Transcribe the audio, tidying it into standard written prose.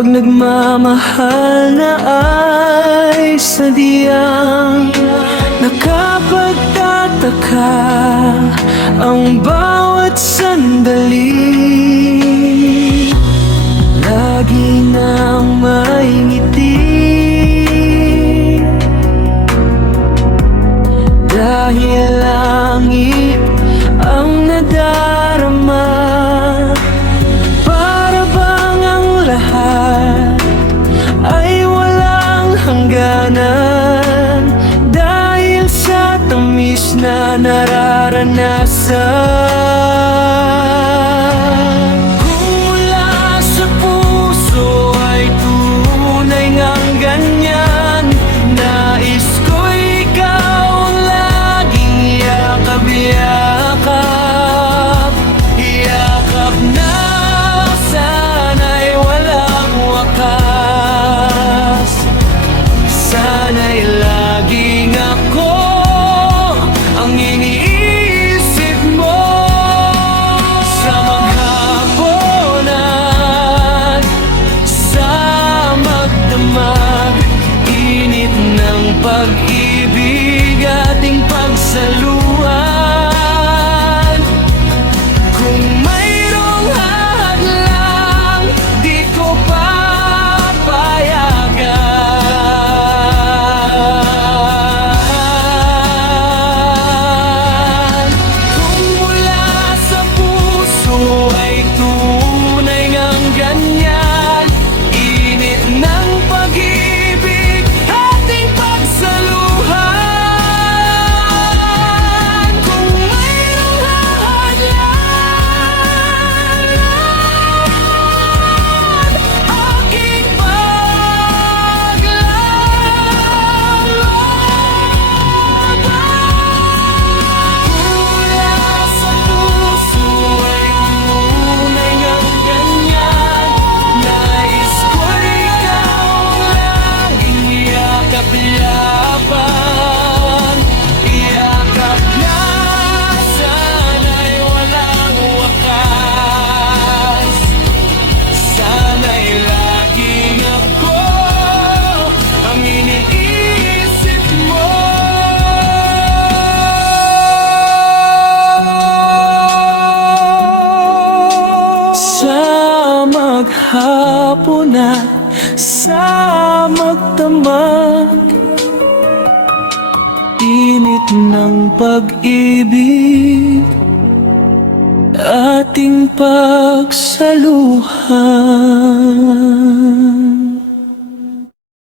pag nagmamahal na ay sadyang nakapagtataka ang bawat sandali. Lagi nang may ngiti dahil langit ang nadarama. Para bang ang lahat ay walang hangganan dahil sa tamis na nararanasan. Kung mula sa puso ay tunay ngang ganyan, nais ko'y ikaw ang laging yakap-yakap. Yakap na sana'y walang wakas. Sana'y laging ako ang iniisip mo. Sa maghapon at sa magdamag, init ng pag-ibig ating pagsaluhan. Kung mayroong hadlang, di ko papayagan. Kung mula sa puso ay tunay ngang ganyan, init ng pag-ibig ating pagsaluhan. Kung mayroong hahadlan, aking mula sa puso ay tunay ngang ganyan, nais ko'y ikaw ang laging yakap-yapan. Yakap na sana'y walang wakas. Sana'y laging ako ang iniisip mo. Sa maghapon at sa magdamag, init ng pag-ibig ating pagsaluhan.